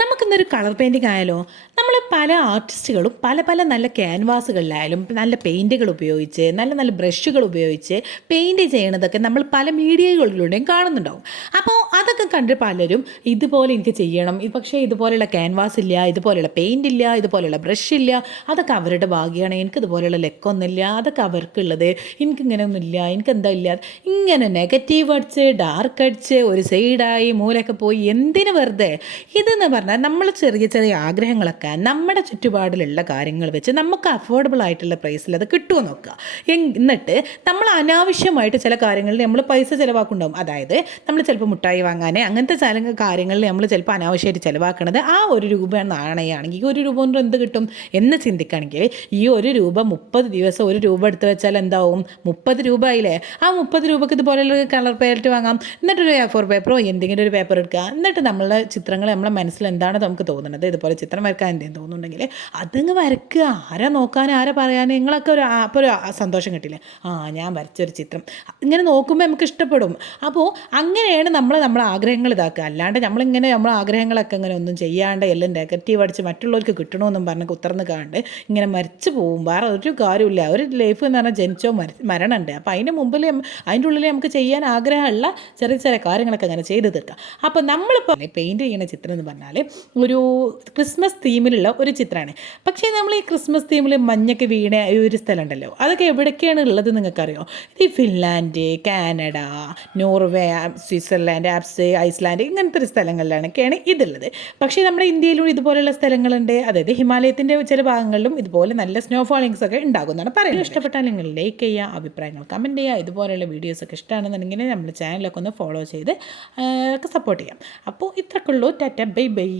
നമുക്കിന്നൊരു colour painting ആയാലോ? നമ്മൾ പല ആർട്ടിസ്റ്റുകളും പല പല നല്ല ക്യാൻവാസുകളിലായാലും നല്ല പെയിൻറ്റുകൾ ഉപയോഗിച്ച് നല്ല നല്ല ബ്രഷുകൾ ഉപയോഗിച്ച് പെയിൻറ്റ് ചെയ്യണതൊക്കെ നമ്മൾ പല മീഡിയകളിലൂടെയും കാണുന്നുണ്ടാവും. അപ്പോൾ അതൊക്കെ കണ്ട് പലരും ഇതുപോലെ എനിക്ക് ചെയ്യണം, പക്ഷേ ഇതുപോലെയുള്ള ക്യാൻവാസ് ഇല്ല, ഇതുപോലെയുള്ള പെയിൻ്റ് ഇല്ല, ഇതുപോലെയുള്ള ബ്രഷ് ഇല്ല, അതൊക്കെ അവരുടെ ഭാഗ്യമാണ്, എനിക്ക് ഇതുപോലെയുള്ള ലെക്കൊന്നുമില്ല, അതൊക്കെ അവർക്കുള്ളത്, എനിക്കിങ്ങനെയൊന്നുമില്ല, എനിക്കെന്താ ഇല്ല, ഇങ്ങനെ നെഗറ്റീവ് അടിച്ച് ഡാർക്ക് അടിച്ച് ഒരു സൈഡായി മൂലയൊക്കെ പോയി എന്തിനു വെറുതെ. ഇതെന്ന് പറഞ്ഞാൽ നമ്മൾ ചെറിയ ചെറിയ ആഗ്രഹങ്ങളൊക്കെ നമ്മുടെ ചുറ്റുപാടിലുള്ള കാര്യങ്ങൾ വെച്ച് നമുക്ക് അഫോർഡബിൾ ആയിട്ടുള്ള പ്രൈസിൽ അത് കിട്ടുമോ നോക്കുക. എന്നിട്ട് നമ്മൾ അനാവശ്യമായിട്ട് ചില കാര്യങ്ങളിൽ നമ്മൾ പൈസ ചിലവാക്കുന്നുണ്ടാവും. അതായത് നമ്മൾ ചിലപ്പോൾ മുട്ടായി വാങ്ങാൻ അങ്ങനത്തെ ചില കാര്യങ്ങളിൽ നമ്മൾ ചിലപ്പോൾ അനാവശ്യമായിട്ട് ചിലവാക്കണത് ആ ഒരു രൂപ നാണയമാണെങ്കിൽ ഈ ഒരു രൂപ കൊണ്ട് എന്ത് കിട്ടും എന്ന് ചിന്തിക്കുകയാണെങ്കിൽ ഈ ഒരു രൂപ 30 ദിവസം ഒരു രൂപ എടുത്ത് വെച്ചാൽ എന്താവും? 30 രൂപ ആയില്ലേ? ആ 30 രൂപയ്ക്ക് ഇതുപോലെയുള്ള കളർ പേരറ്റ് വാങ്ങാം. എന്നിട്ടൊരു A4 പേപ്പറോ എന്തെങ്കിലും ഒരു പേപ്പർ എടുക്കുക. എന്നിട്ട് നമ്മളുടെ ചിത്രങ്ങൾ നമ്മളെ മനസ്സിൽ എന്താണ് നമുക്ക് തോന്നുന്നത്, ഇതുപോലെ ചിത്രം വരക്കാൻ എന്തെങ്കിലും തോന്നുന്നുണ്ടെങ്കിൽ അതങ്ങ് വരയ്ക്കുക. ആരാ നോക്കാൻ, ആരാ പറയാൻ? നിങ്ങളൊക്കെ അപ്പോൾ ഒരു സന്തോഷം കിട്ടില്ലേ? ഞാൻ വരച്ചൊരു ചിത്രം ഇങ്ങനെ നോക്കുമ്പോൾ നമുക്ക് ഇഷ്ടപ്പെടും. അപ്പോൾ അങ്ങനെയാണ് നമ്മളെ ആഗ്രഹങ്ങൾ ഇതാക്കുക. അല്ലാണ്ട് നമ്മളിങ്ങനെ നമ്മളെ ആഗ്രഹങ്ങളൊക്കെ ഇങ്ങനെ ഒന്നും ചെയ്യാണ്ട് എല്ലാം നെഗറ്റീവ് അടിച്ച് മറ്റുള്ളവർക്ക് കിട്ടണമെന്നും പറഞ്ഞ് കുത്തർന്ന് കാണ്ട് ഇങ്ങനെ മരിച്ചു പോകും. വേറെ ഒരു കാര്യമില്ല. ഒരു ലൈഫ് എന്ന് പറഞ്ഞാൽ ജനിച്ചോ മരണമുണ്ട്. അപ്പോൾ അതിൻ്റെ മുമ്പിൽ അതിൻ്റെ ഉള്ളിൽ നമുക്ക് ചെയ്യാൻ ആഗ്രഹമുള്ള ചെറിയ ചെറിയ കാര്യങ്ങളൊക്കെ അങ്ങനെ ചെയ്ത് തീർക്കാം. അപ്പോൾ നമ്മളിപ്പോൾ പെയിൻറ്റ് ചെയ്യുന്ന ചിത്രം എന്ന് പറഞ്ഞാൽ ഒരു ക്രിസ്മസ് തീമിലുള്ള ഒരു ചിത്രമാണ്. പക്ഷേ നമ്മൾ ഈ ക്രിസ്മസ് തീമിൽ മഞ്ഞൊക്കെ വീണ ഈ ഒരു സ്ഥലം ഉണ്ടല്ലോ, അതൊക്കെ എവിടേക്കാണ് ഉള്ളത് നിങ്ങൾക്കറിയോ? ഈ Finland, Canada, Norway, Switzerland, Iceland ഇങ്ങനത്തെ ഒരു സ്ഥലങ്ങളിലാണൊക്കെയാണ് ഇതുള്ളത്. പക്ഷേ നമ്മുടെ ഇന്ത്യയിലും ഇതുപോലെയുള്ള സ്ഥലങ്ങളുണ്ട്. അതായത് ഹിമാലയത്തിൻ്റെ ചില ഭാഗങ്ങളിലും ഇതുപോലെ നല്ല സ്നോഫോളിങ്സ് ഒക്കെ ഉണ്ടാകുമെന്നാണ് പറയുന്നത്. ഇഷ്ടപ്പെട്ടാൽ നിങ്ങൾ ലൈക്ക് ചെയ്യുക, അഭിപ്രായങ്ങൾ കമൻറ്റ് ചെയ്യുക. ഇതുപോലെയുള്ള വീഡിയോസൊക്കെ ഇഷ്ടമാണെന്നുണ്ടെങ്കിൽ നമ്മുടെ ചാനലൊക്കെ ഒന്ന് ഫോളോ ചെയ്ത് ഒക്കെ സപ്പോർട്ട് ചെയ്യാം. അപ്പോൾ ഇത്രക്കുള്ളൂ. Tata, bye bye.